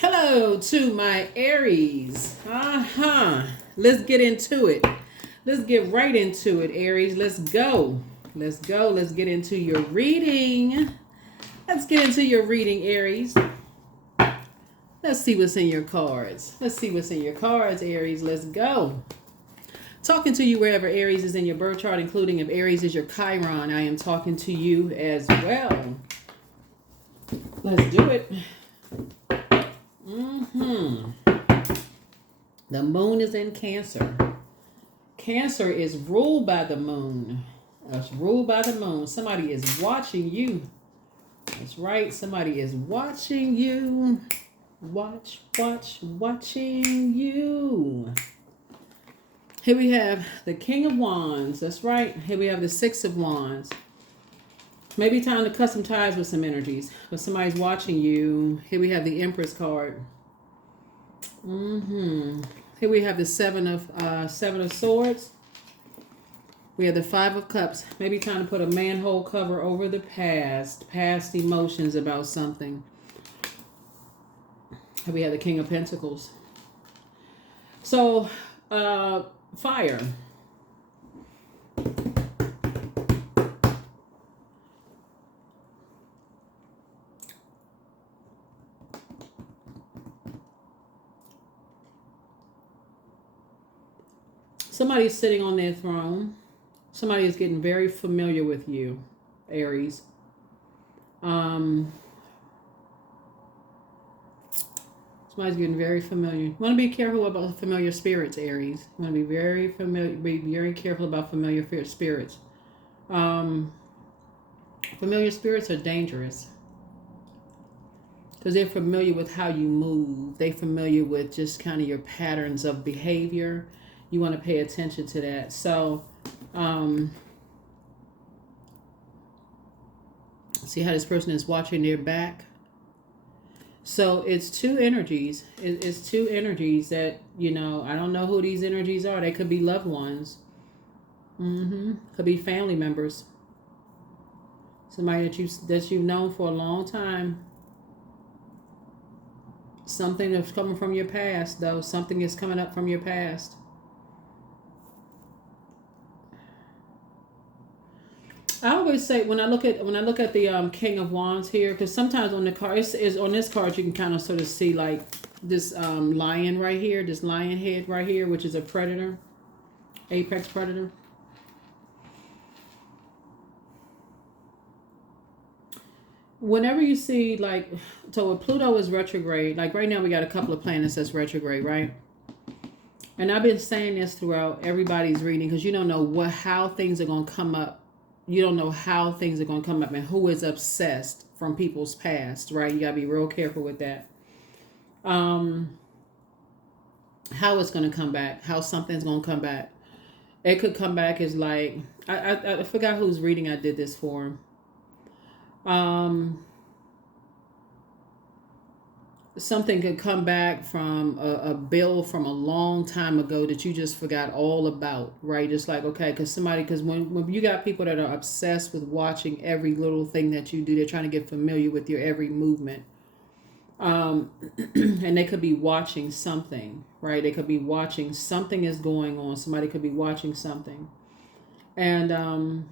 Hello to my Aries. Let's get into it. Let's get right into it, Aries. Let's go. Let's go. Let's get into your reading. Let's get into your reading, Aries. Let's see what's in your cards. Let's see what's in your cards, Aries. Let's go. Talking to you wherever Aries is in your birth chart, including if Aries is your Chiron. I am talking to you as well. Let's do it. The moon is in Cancer. Cancer is ruled by the moon. It's ruled by the moon. Somebody is watching you. That's right. Somebody is watching you. Watching you. Here we have the King of Wands. That's right. Here we have the Six of Wands. Maybe time to cut some ties with some energies, but somebody's watching you. Here we have the Empress card. Here we have the Seven of Swords. We have the Five of Cups. Maybe time to put a manhole cover over the past emotions about something. Here we have the King of Pentacles. So, fire. Somebody's sitting on their throne. Somebody is getting very familiar with you, Aries. Somebody's getting very familiar. You want to be careful about familiar spirits, Aries. You want to be very familiar. Be very careful about familiar spirits. Familiar spirits are dangerous because they're familiar with how you move. They're familiar with just kind of your patterns of behavior. You want to pay attention to that. So, see how this person is watching their back. So it's two energies. It's two energies that, I don't know who these energies are. They could be loved ones. Could be family members. Somebody that you've known for a long time. Something that's coming from your past, though. Something is coming up from your past. I always say when I look at the King of Wands here, because sometimes on the card is on this card you can kind of sort of see like this lion right here, this lion head right here, which is a predator, apex predator. Whenever you see so when Pluto is retrograde, like right now we got a couple of planets that's retrograde, right? And I've been saying this throughout everybody's reading because you don't know how things are going to come up. You don't know how things are going to come up and who is obsessed from people's past, right? You got to be real careful with that. How it's going to come back, how something's going to come back. It could come back as like, I forgot whose reading I did this for. Something could come back from a bill from a long time ago that you just forgot all about, right? Just like, okay, because when you got people that are obsessed with watching every little thing that you do, they're trying to get familiar with your every movement. And they could be watching something, right? They could be watching something is going on. Somebody could be watching something. And,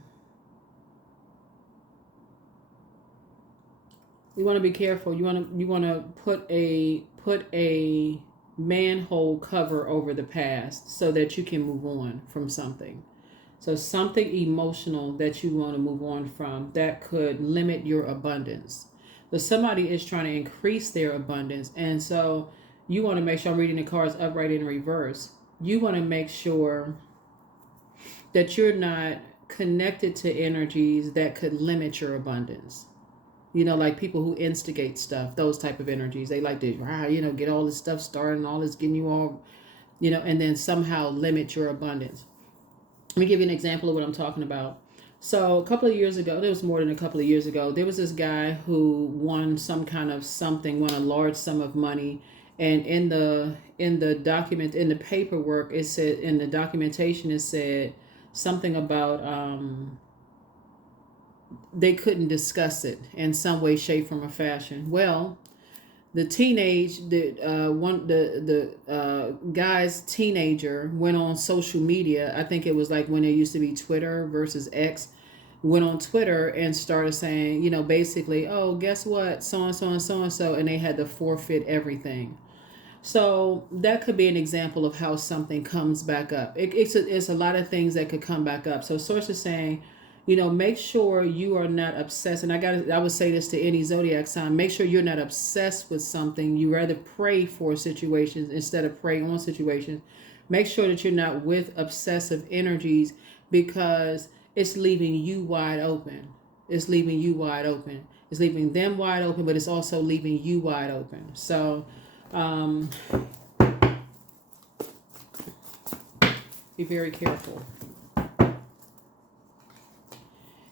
you want to be careful. You want to put a manhole cover over the past so that you can move on from something. So something emotional that you want to move on from that could limit your abundance. But somebody is trying to increase their abundance, and so you want to make sure I'm reading the cards upright in reverse. You want to make sure that you're not connected to energies that could limit your abundance. Like people who instigate stuff, those type of energies. They like to, get all this stuff started and all this getting you all, and then somehow limit your abundance. Let me give you an example of what I'm talking about. So a couple of years ago, there was more than a couple of years ago, there was this guy who won some kind of something, won a large sum of money. And in the document, in the paperwork, it said, in the documentation, it said something about, they couldn't discuss it in some way, shape, form, or fashion. Well, the guy's teenager went on social media. I think it was like when it used to be Twitter versus X. Went on Twitter and started saying, basically, oh, guess what, so and so and so and so, and they had to forfeit everything. So that could be an example of how something comes back up. It's a lot of things that could come back up. So source is saying, make sure you are not obsessed. And I would say this to any zodiac sign: make sure you're not obsessed with something. You rather pray for situations instead of pray on situations. Make sure that you're not with obsessive energies, because it's leaving you wide open. It's leaving you wide open. It's leaving them wide open, but it's also leaving you wide open. So be very careful.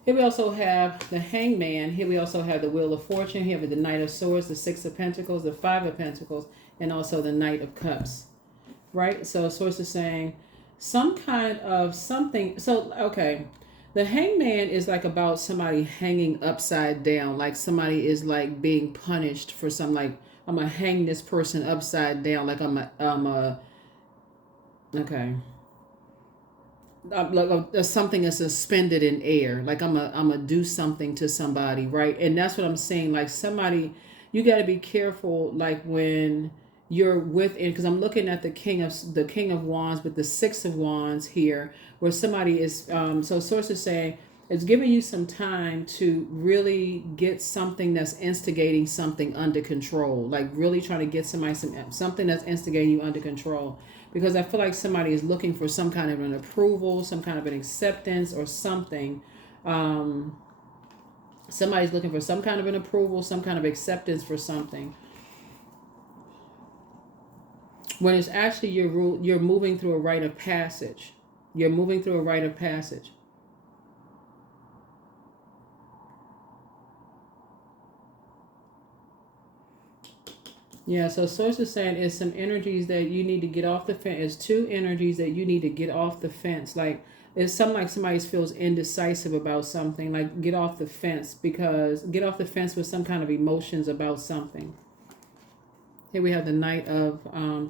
Here we also have the Hangman. Here we also have the Wheel of Fortune. Here we have the Knight of Swords, the Six of Pentacles, the Five of Pentacles, and also the Knight of Cups. Right? So source is saying some kind of something. So, okay. The Hangman is like about somebody hanging upside down. Like somebody is like being punished for something. Like, I'm going to hang this person upside down. Like okay. Like something is suspended in air. Like I'm a do something to somebody, right? And that's what I'm saying. Like somebody, you got to be careful. Like when you're within, because I'm looking at the King of Wands with the Six of Wands here, where somebody is. So source is saying it's giving you some time to really get something that's instigating something under control. Like really trying to get something that's instigating you under control. Because I feel like somebody is looking for some kind of an approval, some kind of an acceptance or something. Somebody's looking for some kind of an approval, some kind of acceptance for something. When it's actually you're moving through a rite of passage. You're moving through a rite of passage. Yeah, so source is saying it's some energies that you need to get off the fence. It's two energies that you need to get off the fence. Like it's something like somebody feels indecisive about something. Like get off the fence get off the fence with some kind of emotions about something. Here we have the Knight of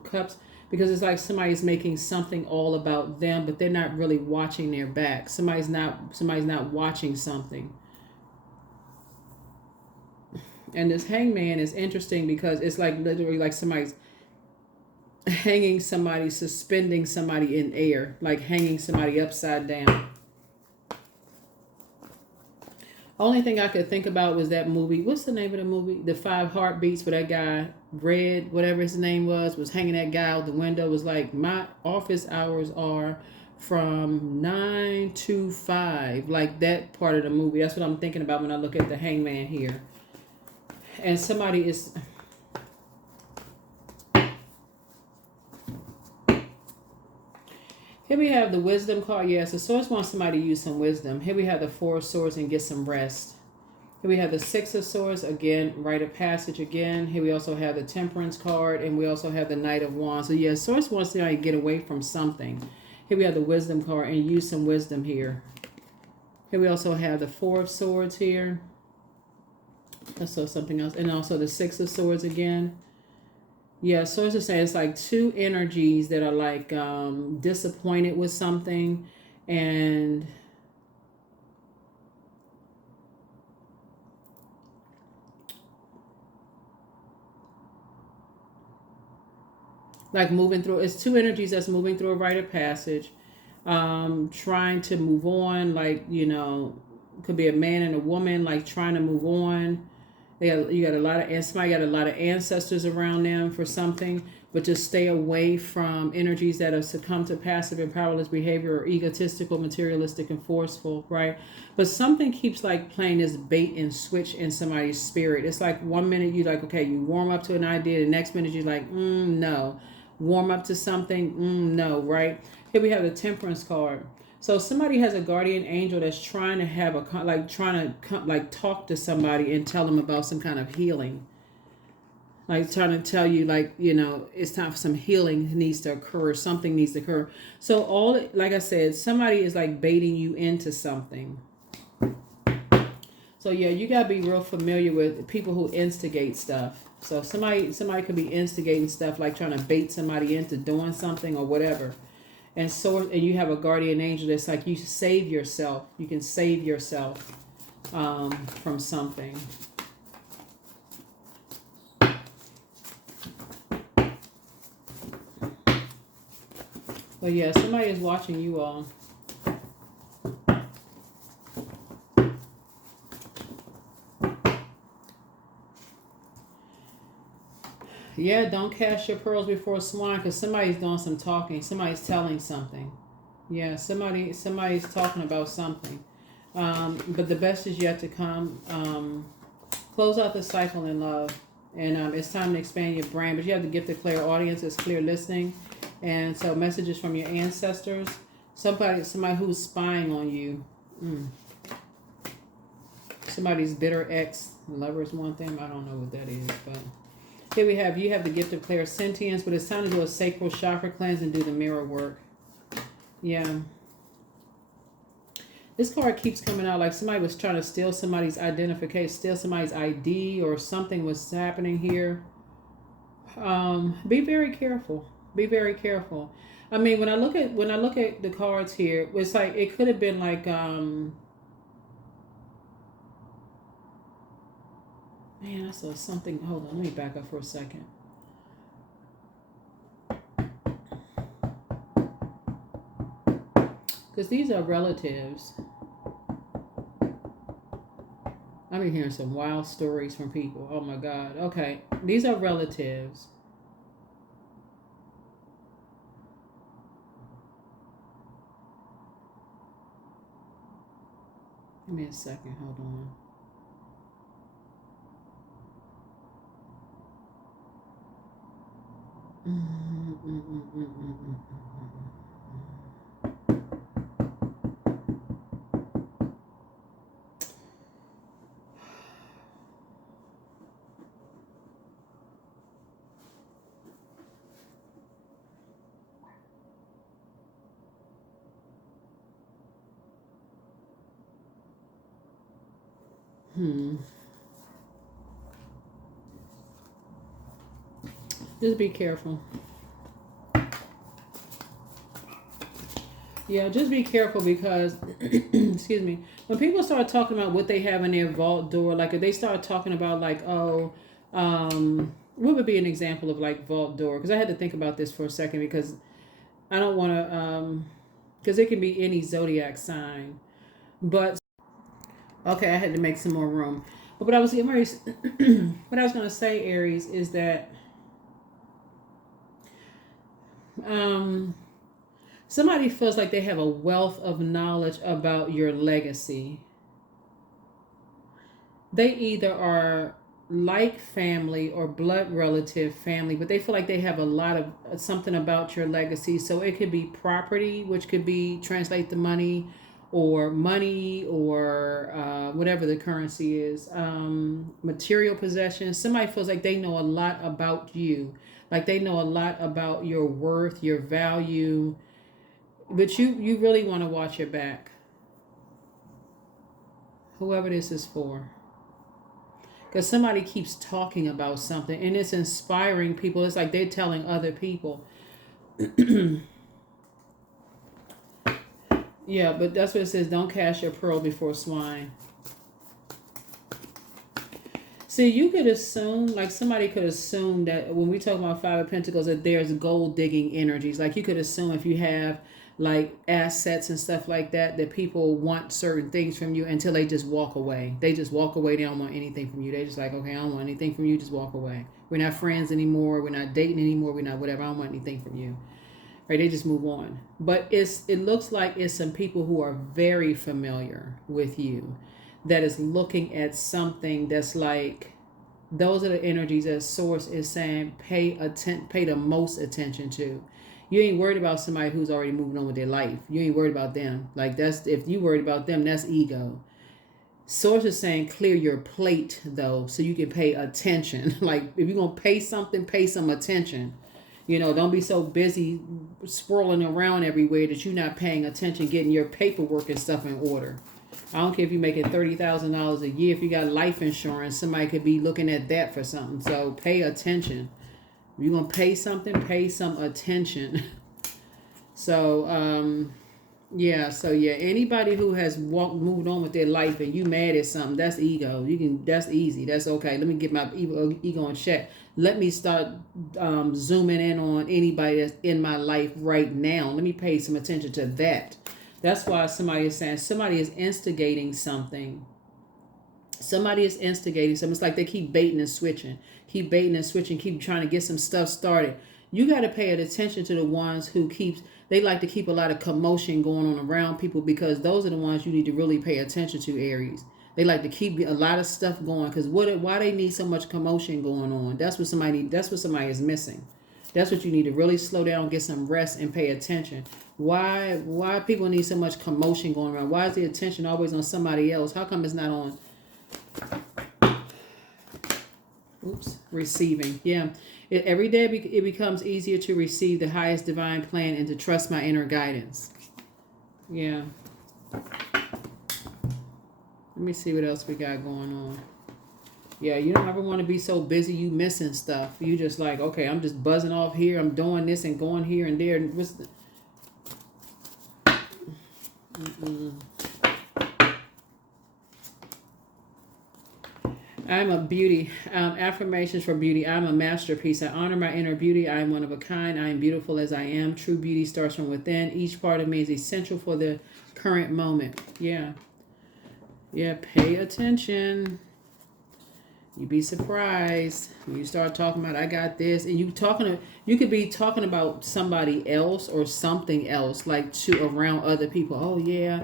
Cups, because it's like somebody's making something all about them, but they're not really watching their back. Somebody's not watching something. And this Hangman is interesting because it's like literally like somebody's hanging somebody, suspending somebody in air, like hanging somebody upside down. Only thing I could think about was that movie. What's the name of the movie? The Five Heartbeats, where that guy, Red, whatever his name was hanging that guy out the window. Was like, my office hours are from 9 to 5. Like that part of the movie. That's what I'm thinking about when I look at the Hangman here. And somebody is... Here we have the Wisdom card. Yes, the Source wants somebody to use some wisdom. Here we have the Four of Swords and get some rest. Here we have the Six of Swords. Again, rite of passage again. Here we also have the Temperance card. And we also have the Knight of Wands. So yeah, Source wants somebody to get away from something. Here we have the Wisdom card and use some wisdom here. Here we also have the Four of Swords here. So something else. And also the Six of Swords again. Yeah, Source is saying it's like two energies that are like disappointed with something, and like moving through. It's two energies that's moving through a rite of passage, trying to move on. Like, could be a man and a woman, like trying to move on. Somebody got a lot of ancestors around them for something, but just stay away from energies that have succumbed to passive and powerless behavior or egotistical, materialistic, and forceful, right? But something keeps like playing this bait and switch in somebody's spirit. It's like 1 minute you're like, okay, you warm up to an idea. The next minute you're like, no. Warm up to something, no, right? Here we have the Temperance card. So somebody has a guardian angel that's trying to have talk to somebody and tell them about some kind of healing. Like trying to tell you, like, it's time for some healing needs to occur. Something needs to occur. So like I said, somebody is like baiting you into something. So yeah, you got to be real familiar with people who instigate stuff. So somebody could be instigating stuff like trying to bait somebody into doing something or whatever. And you have a guardian angel that's like, you save yourself. You can save yourself from something. But yeah, somebody is watching you all. Yeah, don't cast your pearls before swine, because somebody's doing some talking. Somebody's telling something. Yeah, somebody's talking about something. But the best is yet to come. Close out the cycle in love. And it's time to expand your brain. But you have the gift of clairaudience. It's clear listening. And so messages from your ancestors. Somebody who's spying on you. Somebody's bitter ex. Lover is one thing. I don't know what that is, but... Here you have the gift of clairsentience, but it's time to do a sacral chakra cleanse and do the mirror work. Yeah. This card keeps coming out like somebody was trying to steal somebody's identification, steal somebody's ID, or something was happening here. Be very careful. Be very careful. I mean, when I look at the cards here, it's like it could have been like man, I saw something. Hold on, let me back up for a second. Because these are relatives. I've been hearing some wild stories from people. Oh my God. Okay, these are relatives. Give me a second. Hold on. Just be careful. Yeah, just be careful because, excuse me, when people start talking about what they have in their vault door, like if they start talking about like, what would be an example of like vault door? Because I had to think about this for a second because I don't want to, because it can be any zodiac sign. But, okay, I had to make some more room. But what I was going to say, Aries, is that somebody feels like they have a wealth of knowledge about your legacy. They either are like family or blood relative family, but they feel like they have a lot of something about your legacy. So it could be property, which could be translate the money or whatever the currency is, material possessions. Somebody feels like they know a lot about you, like they know a lot about your worth, your value, but you really want to watch your back, whoever this is for. Because somebody keeps talking about something and it's inspiring people. It's like they're telling other people. Yeah, but that's what it says. Don't cast your pearl before swine. See, you could assume, like somebody could assume that when we talk about Five of Pentacles, that there's gold digging energies. Like you could assume if you have like assets and stuff like that, that people want certain things from you until they just walk away. They just walk away. They don't want anything from you. They just like, okay, I don't want anything from you. Just walk away. We're not friends anymore. We're not dating anymore. We're not whatever. I don't want anything from you. Right? They just move on. But it looks like it's some people who are very familiar with you that is looking at something that's like, those are the energies that Source is saying pay the most attention to. You ain't worried about somebody who's already moving on with their life. You ain't worried about them. Like if you worried about them, that's ego. Source is saying clear your plate though, so you can pay attention. Like if you're gonna pay something, pay some attention. You know, don't be so busy swirling around everywhere that you're not paying attention, getting your paperwork and stuff in order. I don't care if you're making $30,000 a year. If you got life insurance, somebody could be looking at that for something. So pay attention. If you're going to pay something, pay some attention. So, yeah, anybody who has moved on with their life and you mad at something, that's ego. That's easy. That's okay. Let me get my ego in check. Let me start zooming in on anybody that's in my life right now. Let me pay some attention to that. That's why somebody is saying somebody is instigating something. Somebody is instigating something. It's like they keep baiting and switching. Keep baiting and switching. Keep trying to get some stuff started. You got to pay attention to the ones who they like to keep a lot of commotion going on around people, because those are the ones you need to really pay attention to, Aries. They like to keep a lot of stuff going, because why they need so much commotion going on? That's what somebody is missing. That's what you need to really slow down, get some rest, and pay attention. Why people need so much commotion going around? Why is the attention always on somebody else? How come it's not on receiving? Yeah. Every day it becomes easier to receive the highest divine plan and to trust my inner guidance. Yeah. Let me see what else we got going on. Yeah, you don't ever want to be so busy you missing stuff. You just like, okay, I'm just buzzing off here. I'm doing this and going here and there. I'm a beauty. Affirmations for beauty. I'm a masterpiece. I honor my inner beauty. I am one of a kind. I am beautiful as I am. True beauty starts from within. Each part of me is essential for the current moment. Yeah. Yeah, pay attention. You'd be surprised when you start talking about, I got this, and you could be talking about somebody else or something else, like around other people. Oh yeah,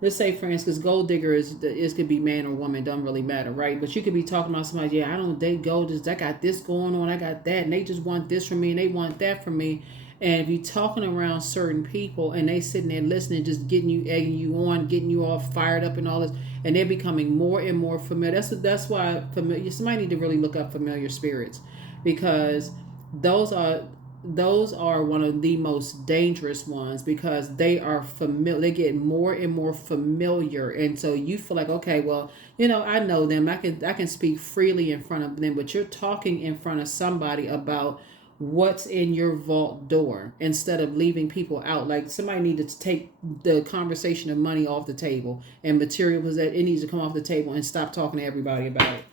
let's say for instance, gold digger is could be man or woman, don't really matter, right? But you could be talking about somebody, yeah, I don't date gold, I got this going on, I got that, and they just want this from me, and they want that from me. And if you're talking around certain people and they sitting there listening, just getting you, egging you on, getting you all fired up and all this, and they're becoming more and more familiar. That's why somebody need to really look up familiar spirits, because those are one of the most dangerous ones, because they are familiar. They get more and more familiar, and so you feel like, okay, well, I know them. I can speak freely in front of them, but you're talking in front of somebody about what's in your vault door instead of leaving people out. Like somebody needs to take the conversation of money off the table and material, because it needs to come off the table and stop talking to everybody about it.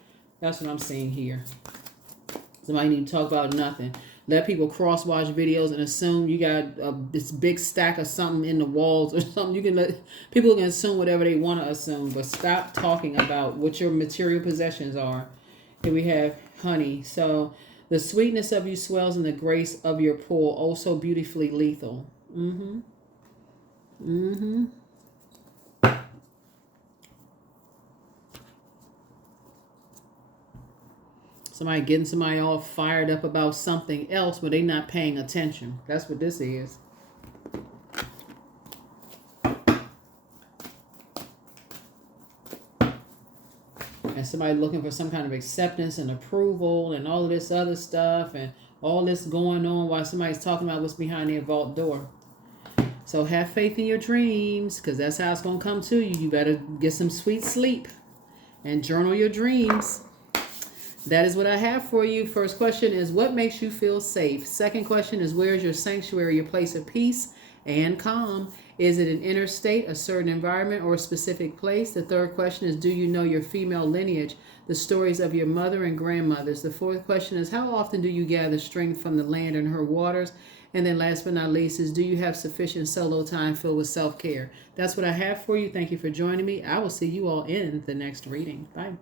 That's what I'm seeing here. Somebody need to talk about nothing. Let people cross-watch videos and assume you got this big stack of something in the walls or something. You can let people can assume whatever they want to assume, but stop talking about what your material possessions are. Here we have honey. So the sweetness of you swells in the grace of your pull, oh so beautifully lethal. Somebody getting somebody all fired up about something else, but they not paying attention. That's what this is. And somebody looking for some kind of acceptance and approval and all of this other stuff and all this going on while somebody's talking about what's behind their vault door. So have faith in your dreams, because that's how it's going to come to you. You better get some sweet sleep and journal your dreams. That is what I have for you. First question is, what makes you feel safe? Second question is, where is your sanctuary, your place of peace and calm? Is it an inner state, a certain environment, or a specific place? The third question is, do you know your female lineage, the stories of your mother and grandmothers? The fourth question is, how often do you gather strength from the land and her waters? And then last but not least is, do you have sufficient solo time filled with self-care? That's what I have for you. Thank you for joining me. I will see you all in the next reading. Bye.